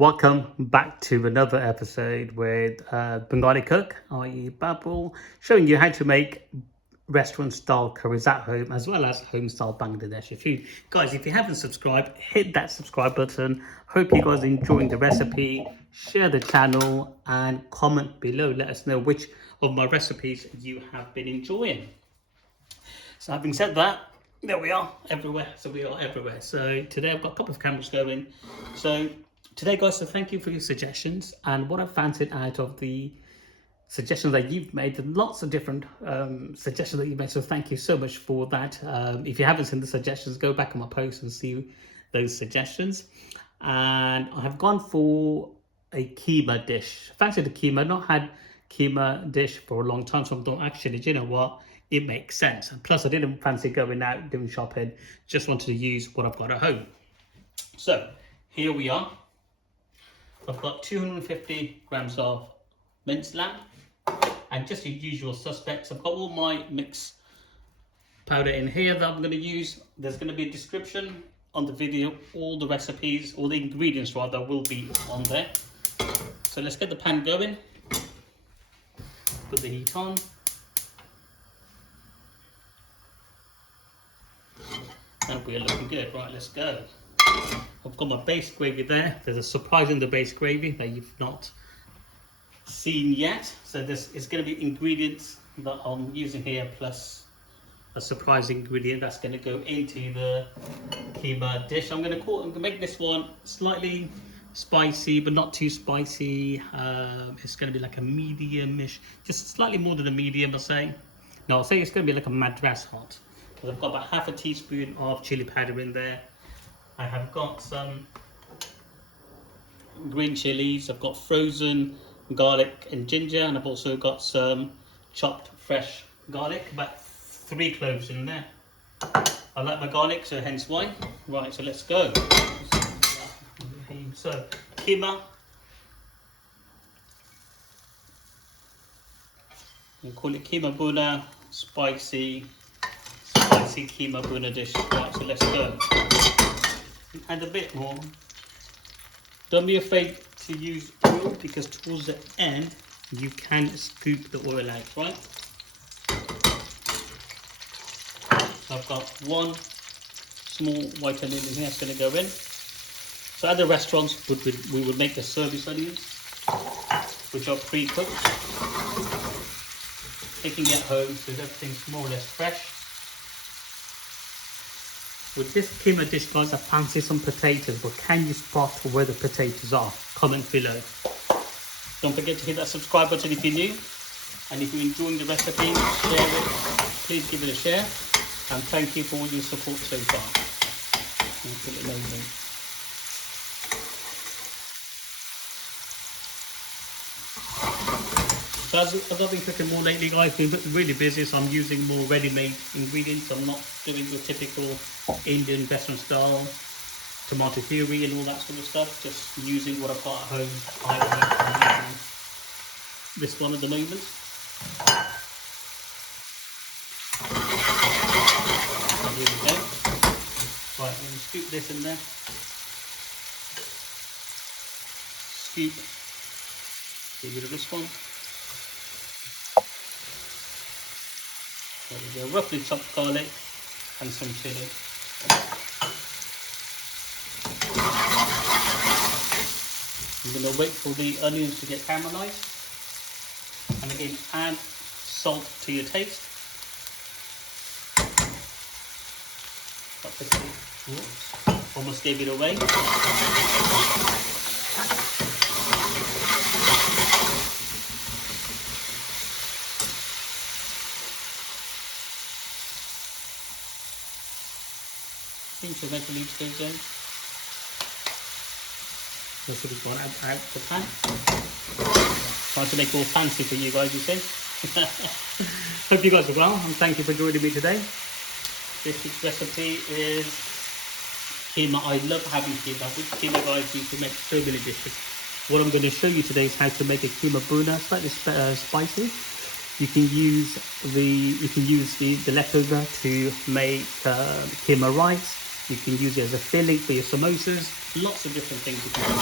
Welcome back to another episode with Bengali cook, i.e. Babul, showing you how to make restaurant style curries at home as well as home style Bangladeshi food. Guys, if you haven't subscribed, hit that subscribe button. Hope you guys are enjoying the recipe. Share the channel and comment below. Let us know which of my recipes you have been enjoying. So having said that, there we are, everywhere. So today I've got a couple of cameras going. So today, guys, so thank you for your suggestions. And what I fancied out of the suggestions that you've made, and lots of different suggestions that you've made. So thank you so much for that. If you haven't seen the suggestions, go back on my post and see those suggestions. And I have gone for a keema dish. Fancied a keema, not had keema dish for a long time. So I thought, actually, do you know what? It makes sense. And plus, I didn't fancy going out doing shopping. Just wanted to use what I've got at home. So here we are. I've got 250 grams of minced lamb and just the usual suspects. I've got all my mix powder in here that I'm going to use. There's going to be a description on the video. All the recipes, all the ingredients rather, will be on there. So let's get the pan going. Put the heat on. And we're looking good. Right, let's go. I've got my base gravy there. There's a surprise in the base gravy that you've not seen yet. So this is going to be ingredients that I'm using here, plus a surprise ingredient that's going to go into the keema dish. I'm going to make this one slightly spicy, but not too spicy. It's going to be like a medium-ish, just slightly more than a medium, I'll say. No, I'll say it's going to be like a madras hot. I've got about half a teaspoon of chili powder in there. I have got some green chilies. I've got frozen garlic and ginger, and I've also got some chopped fresh garlic, about 3 cloves in there. I like my garlic, so hence why. Right, so let's go. So keema. We call it Keema Bhuna, spicy Keema Bhuna dish. Right, so let's go. Add a bit more. Don't be afraid to use oil, because towards the end you can scoop the oil out, right? So I've got 1 small white onion in here that's going to go in. So at the restaurants we would make the service onions, which are pre-cooked. Taking it home so everything's more or less fresh. With this keema dish, guys, I fancy some potatoes, but can you spot where the potatoes are? Comment below. Don't forget to hit that subscribe button if you're new. And if you're enjoying the recipe, share it. Please give it a share. And thank you for all your support so far. Absolutely amazing. So as I've been cooking more lately, guys, been really busy, so I'm using more ready-made ingredients. I'm not doing the typical Indian restaurant style tomato puree and all that sort of stuff. Just using what I've got at home. I'm using this one at the moment. And here we go. Right, I'm going to scoop this in there. Scoop. Get rid of this one. There we go, roughly chopped garlic and some chili. I'm going to wait for the onions to get caramelized. And again, add salt to your taste. Almost gave it away. Pinch of veggie leaves goes in. This will be gone out the pan. Trying to make it all fancy for you guys, you see. Hope you guys are well, and thank you for joining me today. This week's recipe is keema. I love having keema. With keema, guys, you can make so many dishes. What I'm going to show you today is how to make a keema bhuna, slightly spicy. You can use the leftover to make keema rice. You can use it as a filling for your samosas. Lots of different things you can do.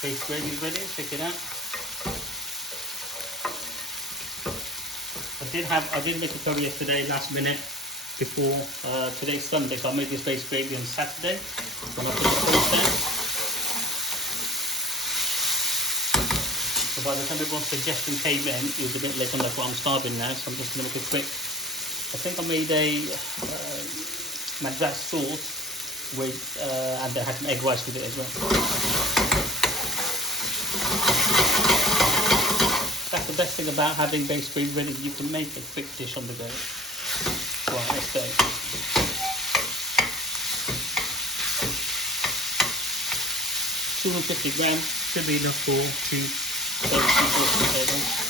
Base gravy is ready. Check it out. I did make a curry yesterday, last minute, before today's Sunday, so I made this base gravy on Saturday when I put the toast down. So by the time everyone's suggestion came in, it was a bit late. I'm like, well, I'm starving now, so I'm just going to make a quick. I think I made a madras sauce with, and I had some egg rice with it as well. That's the best thing about having base gravy ready. You can make a quick dish on the go. Well, let's go. 250 grams should be enough for 2 potatoes.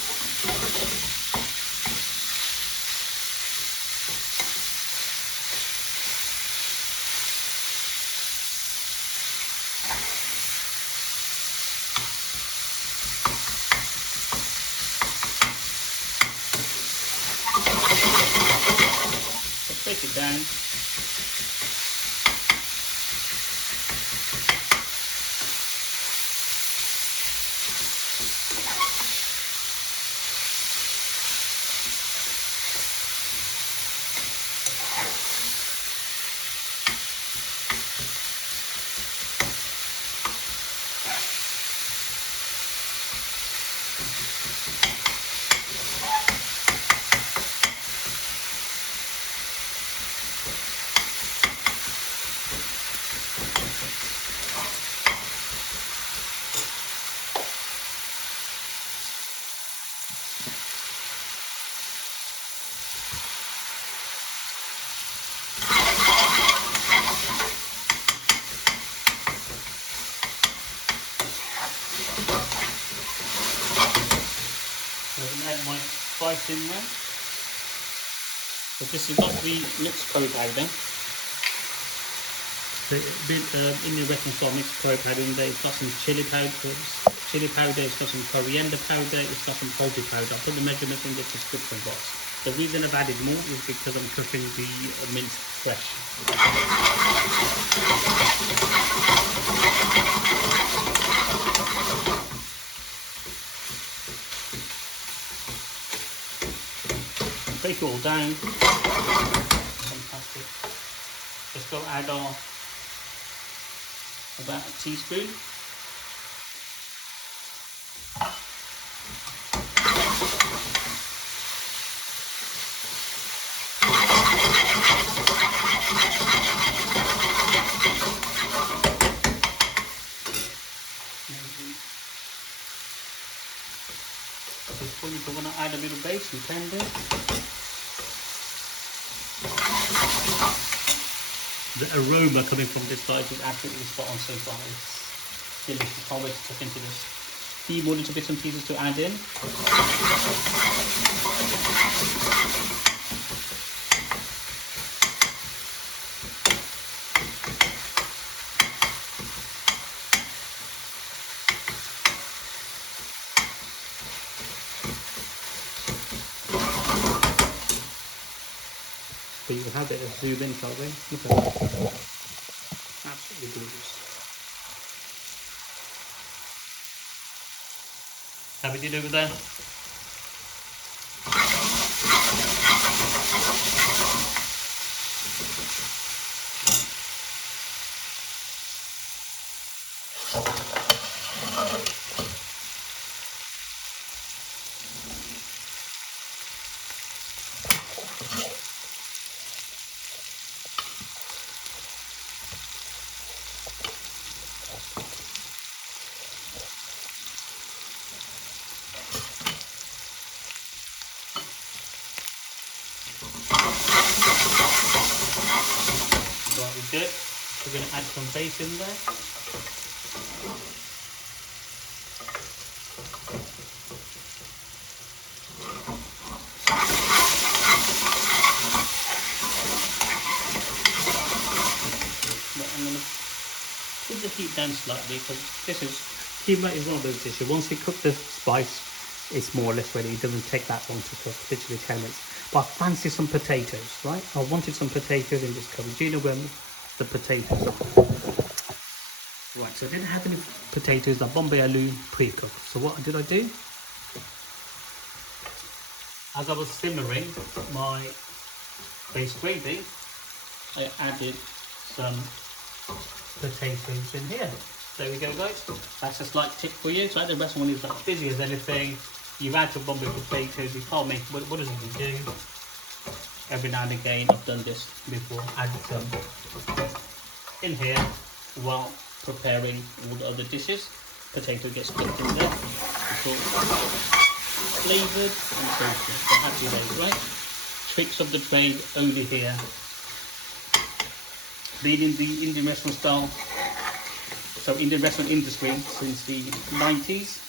Break it down. Add my spice in there. So this has got the mixed curry powder. So in your reconciled mixed curry powder in there, it's got some chilli powder, it's got some coriander powder, it's got some haldi powder. I put the measurements in the description box. The reason I've added more is because I'm cooking the mince fresh. Break it all down. Fantastic. Just go add our about a teaspoon. At this point, if you want to add a little base, you can do. The aroma coming from this dish is absolutely spot on so far. It's delicious. Can't wait to tuck into this. Few more little bits and pieces to add in. So you have it as zoom in, shall we? Look at that. Absolutely gorgeous. How we did over there? Good. We're going to add some base in there. But I'm going to put the heat down slightly because Keema is one of those dishes. Once you cook the spice, it's more or less ready. It doesn't take that long to cook, literally 10 minutes. But I fancy some potatoes, right? I wanted some potatoes in this curry. Do you know where the potatoes are? Right, so I didn't have any potatoes, the Bombay Aloo pre-cooked. So what did I do? As I was simmering my base gravy, I added some potatoes in here. There we go, guys. That's a slight tip for you. So the rest one is like busy as anything. You add some Bombay potatoes, you can't make, what does it do? Every now and again, I've done this before, add some in here while preparing all the other dishes. Potato gets cooked in there. It's all flavoured and so forth. So happy days, right? Tricks of the trade only here. Been in the Indian restaurant style, so Indian restaurant industry since the 90s.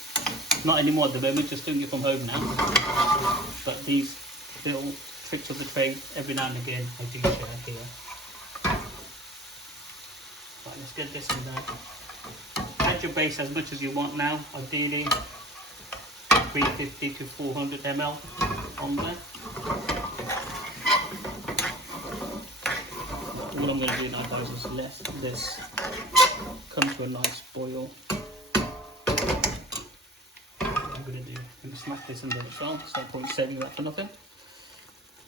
Not anymore at the moment, just doing it from home now. But these little tricks of the trade, every now and again, I do share here. Right, let's get this in there. Add your base as much as you want now, ideally 350 to 400 ml on there. What I'm going to do now, guys, is let this come to a nice boil. What I'm going to do, I'm going to smack this in there as well, so no point saving that for nothing.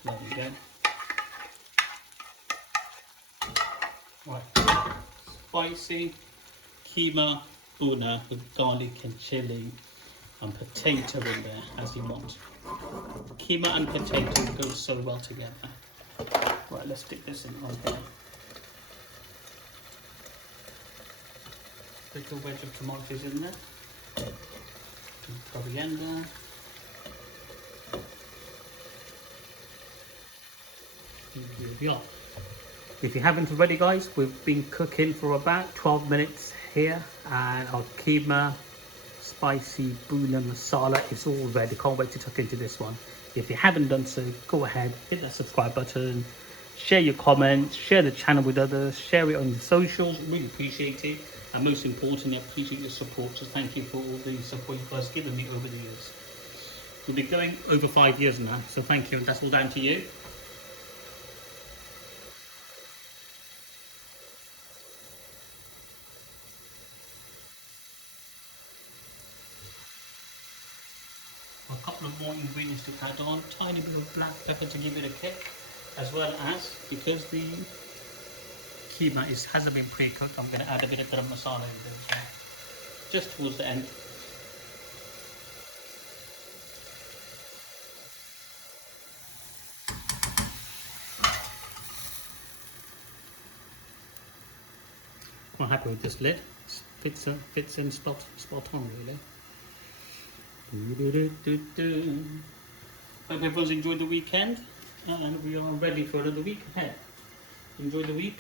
There we go. Right, spicy Keema Bhuna with garlic and chilli and potato in there as you want. Keema and potato go so well together. Right, let's stick this in on here. Little wedge of tomatoes in there. Some coriander. Here we are. If you haven't already, guys, we've been cooking for about 12 minutes here, and our Keema spicy Bhuna masala is all ready. Can't wait to tuck into this one. If you haven't done so, go ahead, hit that subscribe button, share your comments, share the channel with others, share it on your socials. Really appreciate it, and most importantly, I appreciate your support. So thank you for all the support you guys given me over the years. We've been going over 5 years now, so thank you, and that's all down to you. A couple of more ingredients to add on, tiny bit of black pepper to give it a kick, as well as, because the Keema hasn't been pre-cooked, I'm going to add a bit of garam masala in there as well, just towards the end. Quite happy with this lid, fits in spot on really. Hope everyone's enjoyed the weekend, and we are ready for another week ahead. Enjoy the week.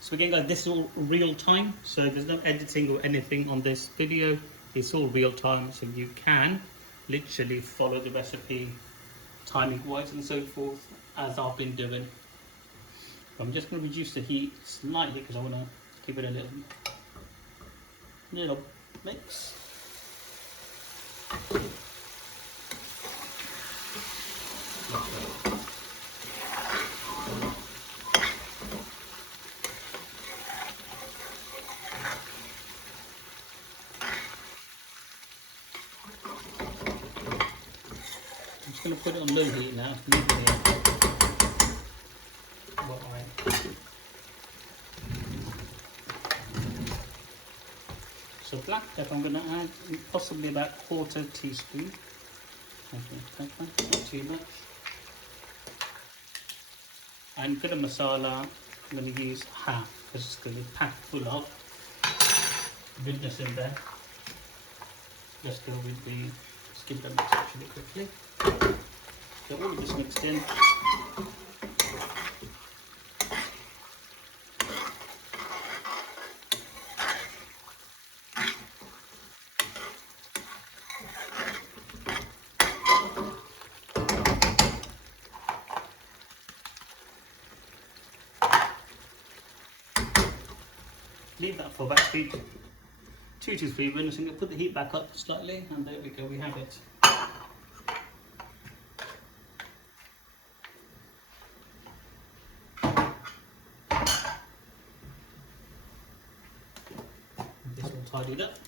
So again, guys, this is all real time, so there's no editing or anything on this video. It's all real time, so you can literally follow the recipe timing wise and so forth as I've been doing. I'm just going to reduce the heat slightly because I want to give it a little mix. I'm just going to put it on low heat now. So black pepper, I'm going to add possibly about 1/4 teaspoon. Pepper, not too much. And garam masala, I'm going to use half because it's going to be packed full of goodness in there. Let's go with the, let's give it a mix actually quickly. Get all of this mixed in. Leave that for about 2 2 to 3 minutes. I'm going to put the heat back up slightly, and there we go, we have it. This will tidy it up.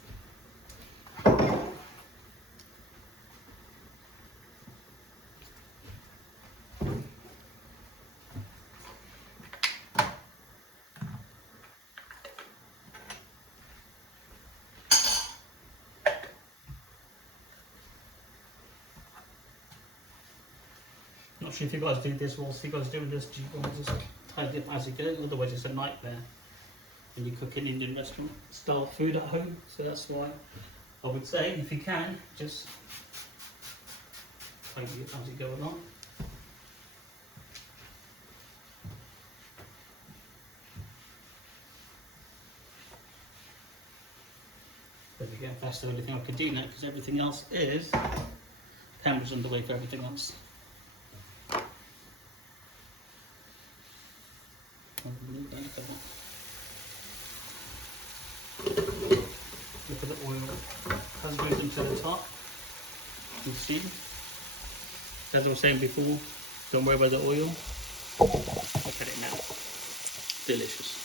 Not sure if you guys do this whilst you guys doing this. Do you guys just tidy up as you go? Otherwise, it's a nightmare when you cook in Indian restaurant style food at home. So that's why I would say, if you can, just tidy it as you go along. There we go. That's the only thing I could do now, because everything else is cameras underway for everything else. Look at the oil has moved into the top. You see, as I was saying before, don't worry about the oil. Look at it now, delicious.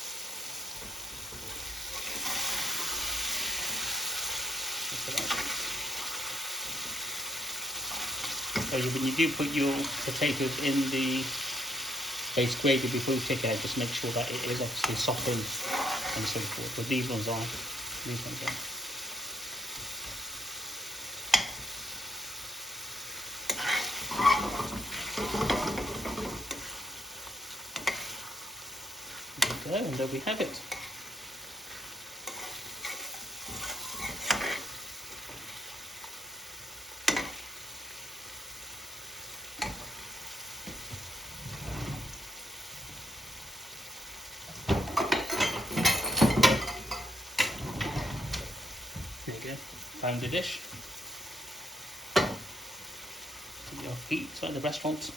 So when you do put your potatoes in the base gravy before you take it out, just make sure that it is obviously softened and so forth. But these ones aren't. These ones aren't. There we go, and there we have it. There you go, found the dish. Your feet at the restaurant.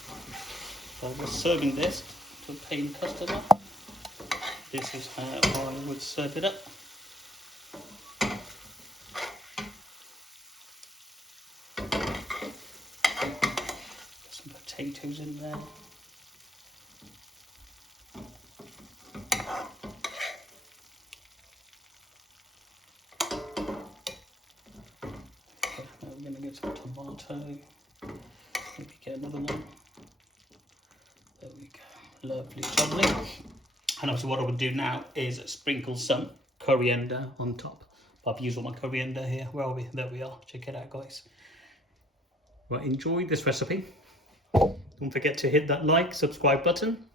So we're serving this to a paying customer. This is how I would serve it up. Got some potatoes in there. We're going to get some tomato. Maybe get another one. There we go. Lovely, lovely. And obviously what I would do now is sprinkle some coriander on top. I've used all my coriander here. Where are we? There we are. Check it out, guys. Well, enjoy this recipe. Don't forget to hit that like, subscribe button.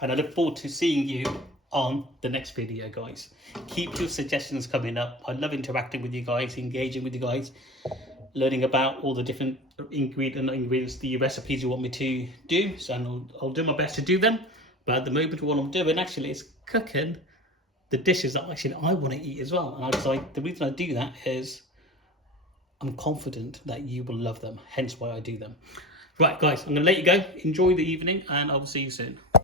And I look forward to seeing you on the next video, guys. Keep your suggestions coming up. I love interacting with you guys, engaging with you guys, learning about all the different ingredients, the recipes you want me to do. So I'll do my best to do them. But at the moment, what I'm doing actually is cooking the dishes that actually I want to eat as well. And I was like, the reason I do that is I'm confident that you will love them. Hence why I do them. Right, guys, I'm going to let you go. Enjoy the evening, and I will see you soon.